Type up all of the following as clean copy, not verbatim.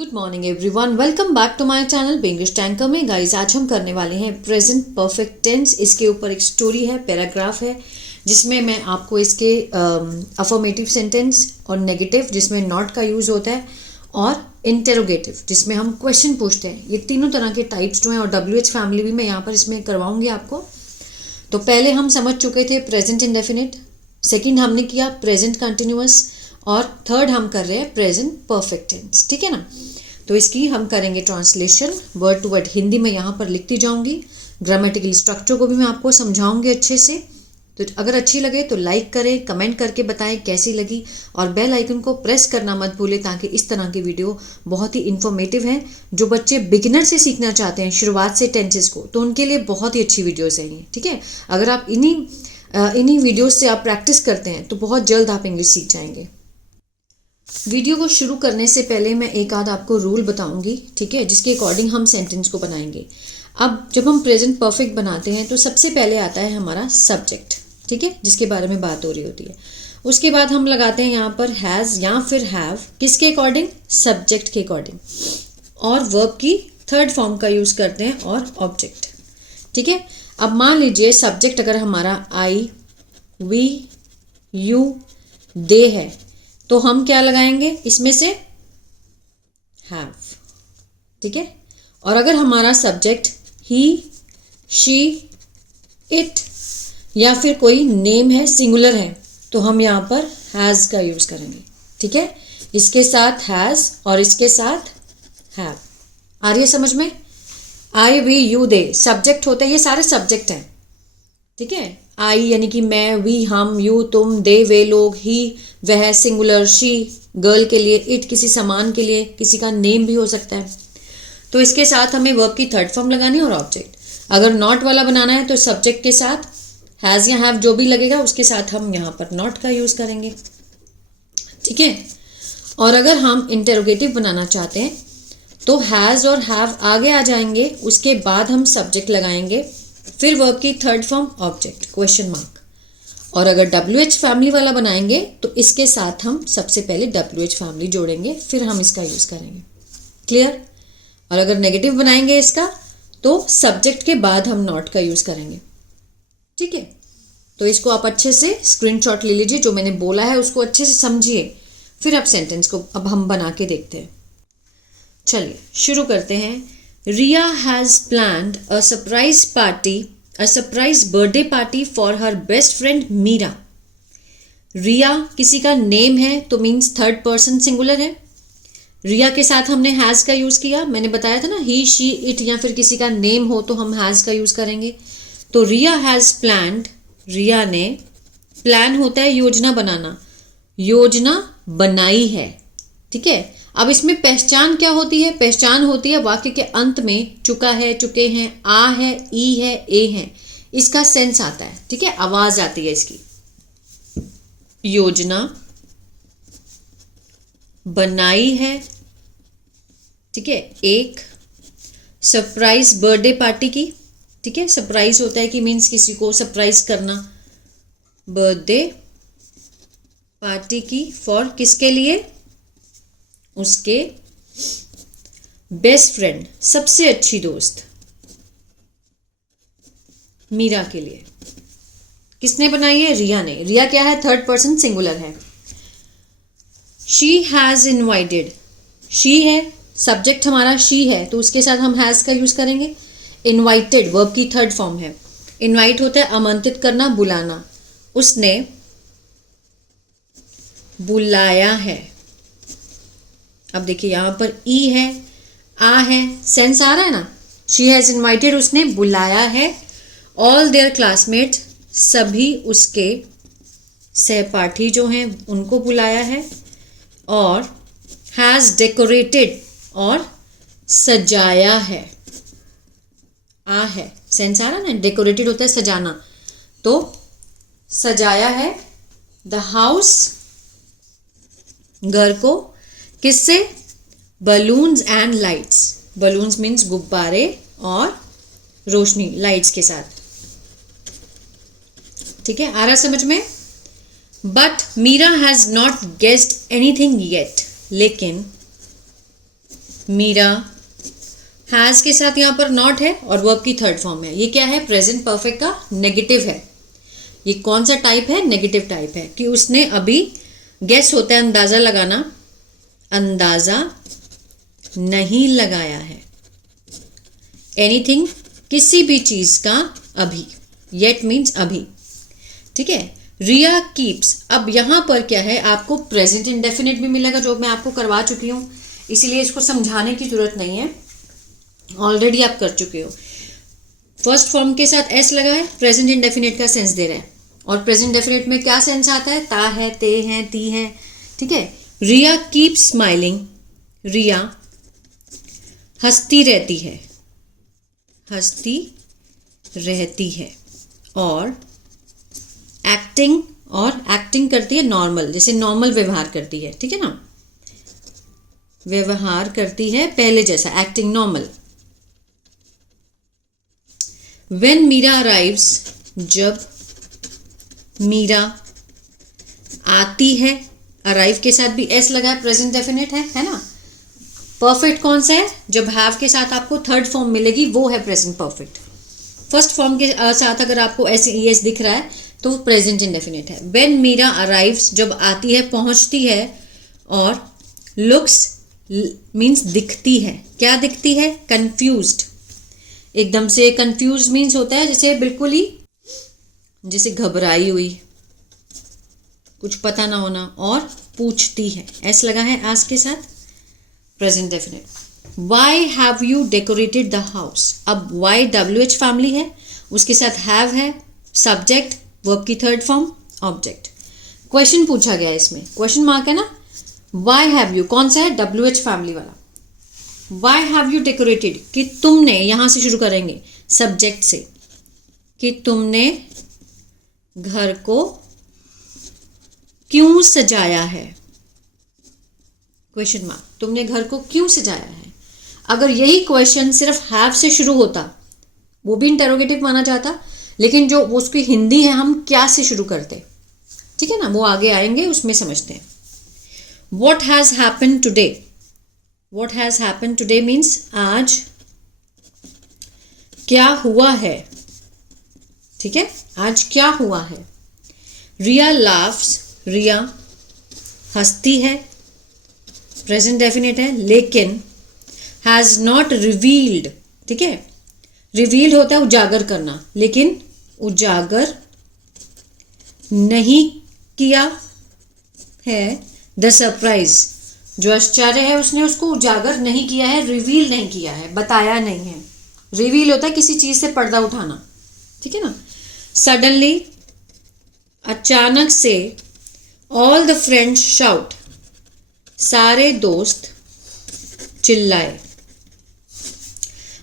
Good morning everyone, welcome back to my channel English tanker में। Guys, आज हम करने वाले हैं प्रेजेंट परफेक्ट टेंस। इसके ऊपर एक स्टोरी है, पैराग्राफ है, जिसमें मैं आपको इसके अफर्मेटिव सेंटेंस और नेगेटिव जिसमें नॉट का यूज़ होता है और इंटेरोगेटिव जिसमें हम क्वेश्चन पूछते हैं, ये तीनों तरह के टाइप्स जो हैं, और WH फैमिली भी मैं यहाँ पर इसमें करवाऊँगी आपको। तो पहले हम समझ चुके थे प्रेजेंट इंडेफिनिट, सेकेंड हमने किया प्रेजेंट कंटिन्यूअस, और थर्ड हम कर रहे हैं प्रेजेंट परफेक्ट टेंस। ठीक है ना। तो इसकी हम करेंगे translation word to word, Hindi में यहाँ पर लिखती जाऊँगी, ग्रामेटिकल स्ट्रक्चर को भी मैं आपको समझाऊंगी अच्छे से। तो अगर अच्छी लगे तो लाइक करें, कमेंट करके बताएं कैसी लगी, और बेल आइकन को प्रेस करना मत भूलें, ताकि इस तरह की वीडियो बहुत ही इन्फॉर्मेटिव हैं। जो बच्चे बिगिनर से सीखना चाहते हैं, शुरुआत से टेंसेस को, तो उनके लिए बहुत ही अच्छी वीडियोज़ हैं ये। ठीक है, अगर आप इन्हीं वीडियोज़ से आप प्रैक्टिस करते हैं तो बहुत जल्द आप इंग्लिश सीख जाएंगे। वीडियो को शुरू करने से पहले मैं एक आध आपको रूल बताऊंगी, ठीक है, जिसके अकॉर्डिंग हम सेंटेंस को बनाएंगे। अब जब हम प्रेजेंट परफेक्ट बनाते हैं तो सबसे पहले आता है हमारा सब्जेक्ट, ठीक है, जिसके बारे में बात हो रही होती है। उसके बाद हम लगाते हैं यहाँ पर हैज़ या फिर हैव, किसके अकॉर्डिंग? सब्जेक्ट के अकॉर्डिंग। और वर्ब की थर्ड फॉर्म का यूज़ करते हैं, और ऑब्जेक्ट। ठीक है। अब मान लीजिए सब्जेक्ट अगर हमारा आई, वी, यू, दे है, तो हम क्या लगाएंगे इसमें से? हैव। ठीक है। और अगर हमारा सब्जेक्ट ही, शी, इट या फिर कोई नेम है, सिंगुलर है, तो हम यहाँ पर हैज़ का यूज़ करेंगे। ठीक है, इसके साथ हैज़ और इसके साथ हैव। आ रही है समझ में? आई, वी, यू, दे सब्जेक्ट होते हैं, ये सारे सब्जेक्ट हैं। ठीक है। आई यानी कि मैं, वी हम, यू तुम, दे वे लोग, ही वह सिंगुलर, शी गर्ल के लिए, इट किसी सामान के लिए, किसी का नेम भी हो सकता है। तो इसके साथ हमें वर्ब की थर्ड फॉर्म लगानी है और ऑब्जेक्ट। अगर नॉट वाला बनाना है तो सब्जेक्ट के साथ हैज़ या हैव जो भी लगेगा उसके साथ हम यहाँ पर नॉट का यूज़ करेंगे। ठीक है। और अगर हम इंटेरोगेटिव बनाना चाहते हैं तो हैज़ और हैव आगे आ जाएंगे, उसके बाद हम सब्जेक्ट लगाएंगे, फिर वर्ब की third form object, question mark. और अगर WH फैमिली वाला बनाएंगे तो इसके साथ हम सबसे पहले WH फैमिली जोड़ेंगे, फिर हम इसका यूज़ करेंगे। क्लियर? और अगर नेगेटिव बनाएंगे इसका तो सब्जेक्ट के बाद हम नॉट का यूज़ करेंगे। ठीक है। तो इसको आप अच्छे से स्क्रीनशॉट ले लीजिए, जो मैंने बोला है उसको अच्छे से समझिए, फिर आप सेंटेंस को अब हम बना के देखते हैं। चलिए शुरू करते हैं। Riya has planned a surprise birthday party for her best friend Meera. रिया किसी का नेम है तो मीन्स थर्ड पर्सन सिंगुलर है। रिया के साथ हमने हैज़ का यूज़ किया, मैंने बताया था ना, ही, शी, इट या फिर किसी का नेम हो तो हम हैज़ का यूज़ करेंगे। तो रिया हैज़ प्लान्ड, रिया ने, प्लान होता है योजना बनाना, योजना बनाई है। ठीक है। अब इसमें पहचान क्या होती है? पहचान होती है वाक्य के अंत में चुका है, चुके हैं, आ है, ई है, ए है, इसका सेंस आता है। ठीक है, आवाज आती है इसकी। योजना बनाई है, ठीक है, एक सरप्राइज बर्थडे पार्टी की। ठीक है, सरप्राइज होता है कि मीन्स किसी को सरप्राइज करना, बर्थडे पार्टी की, फॉर किसके लिए? उसके बेस्ट फ्रेंड, सबसे अच्छी दोस्त मीरा के लिए। किसने बनाई है? रिया ने। रिया क्या है? थर्ड पर्सन सिंगुलर है। शी हैज इनवाइटेड, शी है, सब्जेक्ट हमारा शी है, तो उसके साथ हम हैज का यूज करेंगे। इनवाइटेड वर्ब की थर्ड फॉर्म है। इनवाइट होता है आमंत्रित करना, बुलाना। उसने बुलाया है। अब देखिए यहाँ पर ई है, आ है, सेंस आ रहा है ना। शी हैज़ इन्वाइटेड, उसने बुलाया है। ऑल देयर क्लासमेट, सभी उसके सहपाठी जो हैं उनको बुलाया है। और हैज़ डेकोरेटेड, और सजाया है। आ है, सेंस आ रहा है ना, डेकोरेटेड होता है सजाना, तो सजाया है द हाउस, घर को, किससे? Balloons and lights. Balloons means गुब्बारे और रोशनी, लाइट्स के साथ। ठीक है, आ रहा समझ में? But Meera has not guessed anything yet, लेकिन मीरा, हैज़ के साथ यहाँ पर नॉट है और वर्ब की थर्ड फॉर्म है। ये क्या है? प्रेजेंट परफेक्ट का नेगेटिव है। ये कौन सा टाइप है? नेगेटिव टाइप है कि उसने अभी, गेस होता है अंदाज़ा लगाना, अंदाज़ा नहीं लगाया है। एनीथिंग, किसी भी चीज़ का अभी, येट मीन्स अभी, ठीक है। रिया कीप्स, अब यहाँ पर क्या है, आपको प्रेजेंट इंडेफिनिट भी मिलेगा जो मैं आपको करवा चुकी हूँ, इसीलिए इसको समझाने की ज़रूरत नहीं है, ऑलरेडी आप कर चुके हो। फर्स्ट फॉर्म के साथ एस लगा है, प्रेजेंट इंडेफिनिट का सेंस दे रहा है। और प्रेजेंट डेफिनेट में क्या सेंस आता है? ता है, ते हैं, ती हैं, ठीक है। रिया कीप स्माइलिंग, रिया हंसती रहती है, हंसती रहती है। और एक्टिंग, और एक्टिंग करती है नॉर्मल, जैसे नॉर्मल व्यवहार करती है, ठीक है ना, व्यवहार करती है पहले जैसा, acting normal. When Meera arrives, जब मीरा आती है, अराइव के साथ भी एस लगा है, प्रेजेंट डेफिनेट है ना। परफेक्ट कौन सा है? जब हैव के साथ आपको थर्ड फॉर्म मिलेगी वो है प्रेजेंट परफेक्ट। फर्स्ट फॉर्म के साथ अगर आपको एस ई एस दिख रहा है तो प्रेजेंट इंडेफिनिट है। व्हेन मीरा अराइव्स, जब आती है, पहुंचती है। और लुक्स मीन्स दिखती है, क्या दिखती है? कंफ्यूज्ड, एकदम से कंफ्यूज मीन्स होता है जैसे बिल्कुल ही जैसे घबराई हुई, कुछ पता ना होना। और पूछती है, एस लगा है आस्क के साथ, present definite. Why have you decorated the house, अब वाई WH फैमिली है, उसके साथ हैव है, सब्जेक्ट, वर्ब की थर्ड फॉर्म, ऑब्जेक्ट। क्वेश्चन पूछा गया है, इसमें क्वेश्चन मार्क है ना। वाई हैव यू कौन सा है? WH फैमिली वाला। वाई हैव यू डेकोरेटेड, कि तुमने, यहां से शुरू करेंगे सब्जेक्ट से, कि तुमने घर को क्यों सजाया है, क्वेश्चन मार्क, तुमने घर को क्यों सजाया है। अगर यही क्वेश्चन सिर्फ हैव से शुरू होता वो भी इंटेरोगेटिव माना जाता, लेकिन जो उसकी हिंदी है हम क्या से शुरू करते, ठीक है ना, वो आगे आएंगे उसमें समझते हैं। What has happen today, what has happen today means आज क्या हुआ है, ठीक है, आज क्या हुआ है। रिया लाफ्स, रिया हंसती है, प्रेजेंट डेफिनेट है, लेकिन हैज नॉट रिवील्ड, ठीक है, रिवील्ड होता है उजागर करना, लेकिन उजागर नहीं किया है द सरप्राइज, जो आश्चर्य है उसने उसको उजागर नहीं किया है, रिवील नहीं किया है, बताया नहीं है। रिवील होता है किसी चीज से पर्दा उठाना, ठीक है ना। सडनली, अचानक से, ऑल द फ्रेंड्स शाउट, सारे दोस्त चिल्लाए,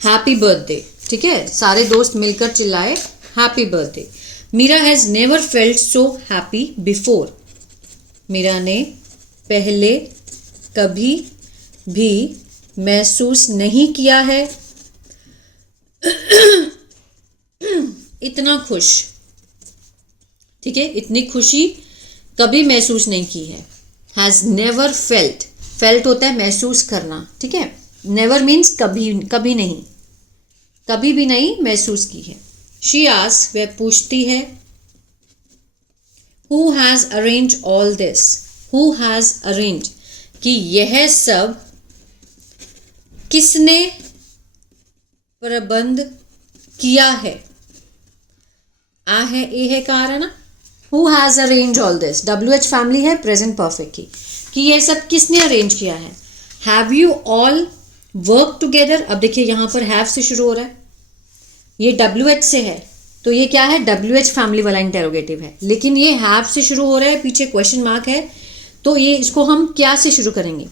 हैप्पी बर्थडे, ठीक है, सारे दोस्त मिलकर चिल्लाए happy birthday. Meera has never felt so happy before, Meera ने पहले कभी भी महसूस नहीं किया है इतना खुश, ठीक है, इतनी खुशी कभी महसूस नहीं की है। हैज़ नेवर फेल्ट, फेल्ट होता है महसूस करना, ठीक है, नेवर मीन्स कभी, कभी नहीं, कभी भी नहीं महसूस की है। शी आस्क्स, वह पूछती है, who has arrange all this, who has arrange, कि यह सब किसने प्रबंध किया है। आ है, ए है, कार है ना। Who has arrange all this, WH family है प्रेजेंट परफेक्ट की, कि ये सब किसने अरेंज किया है। Have you all work together, अब देखिए यहाँ पर हैव से शुरू हो रहा है, ये WH से है, तो ये क्या है, WH फैमिली वाला इंटेरोगेटिव है, लेकिन ये हैव से शुरू हो रहा है, पीछे क्वेश्चन मार्क है, तो ये इसको हम क्या से शुरू करेंगे।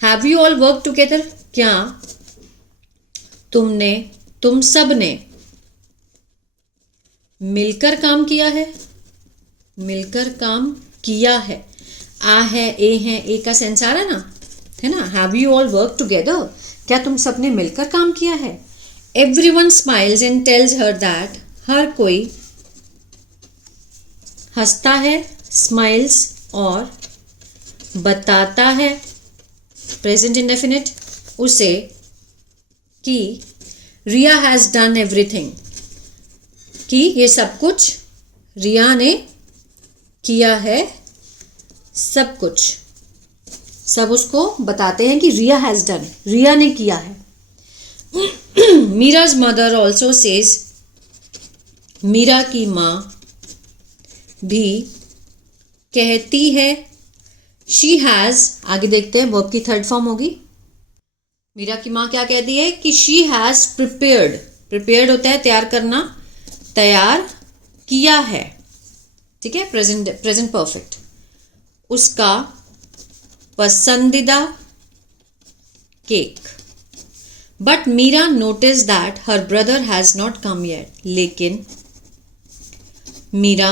Have you all work together, क्या तुमने, तुम सब ने मिलकर काम किया है, मिलकर काम किया है। आ है, ए है, ए का सेंस आ रहा है ना, है ना। Have you all work together, क्या तुम सब ने मिलकर काम किया है। Everyone smiles and tells her that, हर कोई हंसता है, स्माइल्स, और बताता है, प्रेजेंट इंडेफिनिट, उसे कि रिया हैज़ डन एवरीथिंग, कि ये सब कुछ रिया ने किया है, सब कुछ, सब उसको बताते हैं कि रिया हैज़ डन, रिया ने किया है। मीराज मदर ऑल्सो सेज, मीरा की माँ भी कहती है, शी हैज़, आगे देखते हैं वर्ब की थर्ड फॉर्म होगी। मीरा की माँ क्या कहती है कि शी हैज़ प्रिपेयर्ड, प्रिपेयर्ड होता है तैयार करना, तैयार किया है, ठीक है, प्रेजेंट परफेक्ट, उसका पसंदीदा cake. But Meera notice that her brother has not come yet, लेकिन मीरा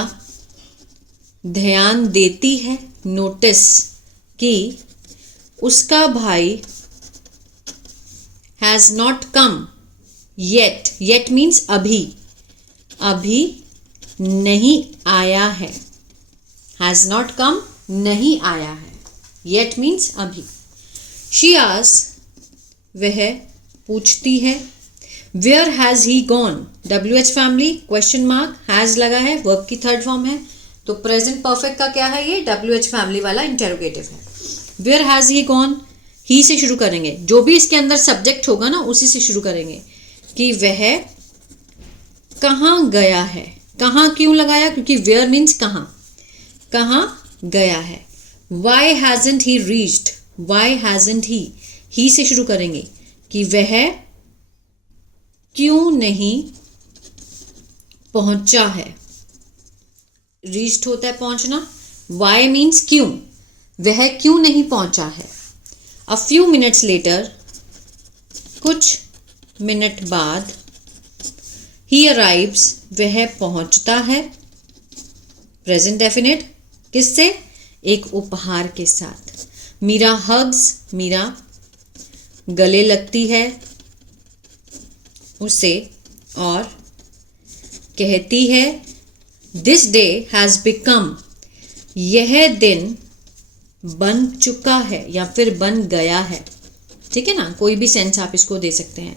ध्यान देती है, नोटिस, कि उसका भाई has not come yet, yet means अभी, अभी नहीं आया है, हैज़ नॉट कम नहीं आया है, येट मीन्स अभी। शी आस्क्स, वह पूछती है, where has he gone, WH family, question mark, has लगा है, वर्ब की थर्ड फॉर्म है, तो प्रेजेंट परफेक्ट का क्या है, ये WH फैमिली वाला इंटेरोगेटिव है। वेयर हैज़ ही गॉन, ही से शुरू करेंगे, जो भी इसके अंदर सब्जेक्ट होगा ना उसी से शुरू करेंगे, कि वह कहाँ गया है, कहाँ क्यों लगाया, क्योंकि वेयर मीन्स कहाँ, कहाँ गया है। Why hasn't he reached, why hasn't he से शुरू करेंगे, कि वह क्यों नहीं पहुंचा है, रीच्ड होता है पहुंचना, वाई मीन्स क्यों, वह क्यों नहीं पहुंचा है। A few minutes later, कुछ मिनट बाद, he arrives, वह पहुंचता है, प्रेजेंट डेफिनेट, किससे, एक उपहार के साथ। मीरा हग्स, मीरा गले लगती है उसे और कहती है, दिस डे हैज़ बिकम, यह दिन बन चुका है या फिर बन गया है, ठीक है ना, कोई भी सेंस आप इसको दे सकते हैं।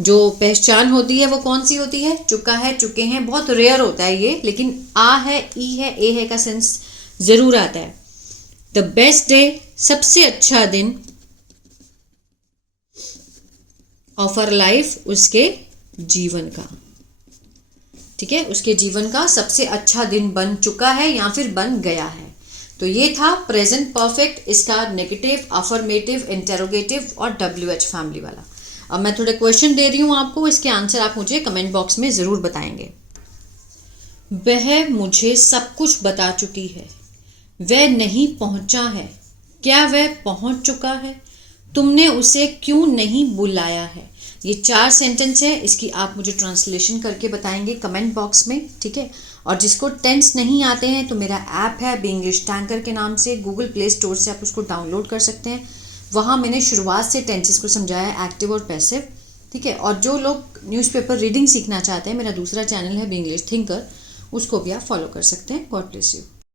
जो पहचान होती है वो कौन सी होती है, चुका है, चुके हैं, बहुत रेयर होता है ये, लेकिन आ है, ई है, ए है का सेंस जरूर आता है। द बेस्ट डे, सबसे अच्छा दिन, ऑफ आवर लाइफ, उसके जीवन का, ठीक है, उसके जीवन का सबसे अच्छा दिन बन चुका है या फिर बन गया है। तो ये था प्रेजेंट परफेक्ट, इसका नेगेटिव, अफर्मेटिव, इंटेरोगेटिव और WH फैमिली वाला। अब मैं थोड़े क्वेश्चन दे रही हूँ आपको, इसके आंसर आप मुझे कमेंट बॉक्स में ज़रूर बताएंगे। वह मुझे सब कुछ बता चुकी है, वह नहीं पहुँचा है, क्या वह पहुँच चुका है, तुमने उसे क्यों नहीं बुलाया है। ये 4 सेंटेंस है, इसकी आप मुझे ट्रांसलेशन करके बताएंगे कमेंट बॉक्स में, ठीक है। और जिसको टेंस नहीं आते हैं तो मेरा ऐप है बी इंग्लिश टैंकर के नाम से, गूगल प्ले स्टोर से आप उसको डाउनलोड कर सकते हैं। वहाँ मैंने शुरुआत से टेंसेस को समझाया है, एक्टिव और पैसिव, ठीक है। और जो लोग न्यूज़पेपर रीडिंग सीखना चाहते हैं, मेरा दूसरा चैनल है बी इंग्लिश थिंकर, उसको भी आप फॉलो कर सकते हैं। God bless you.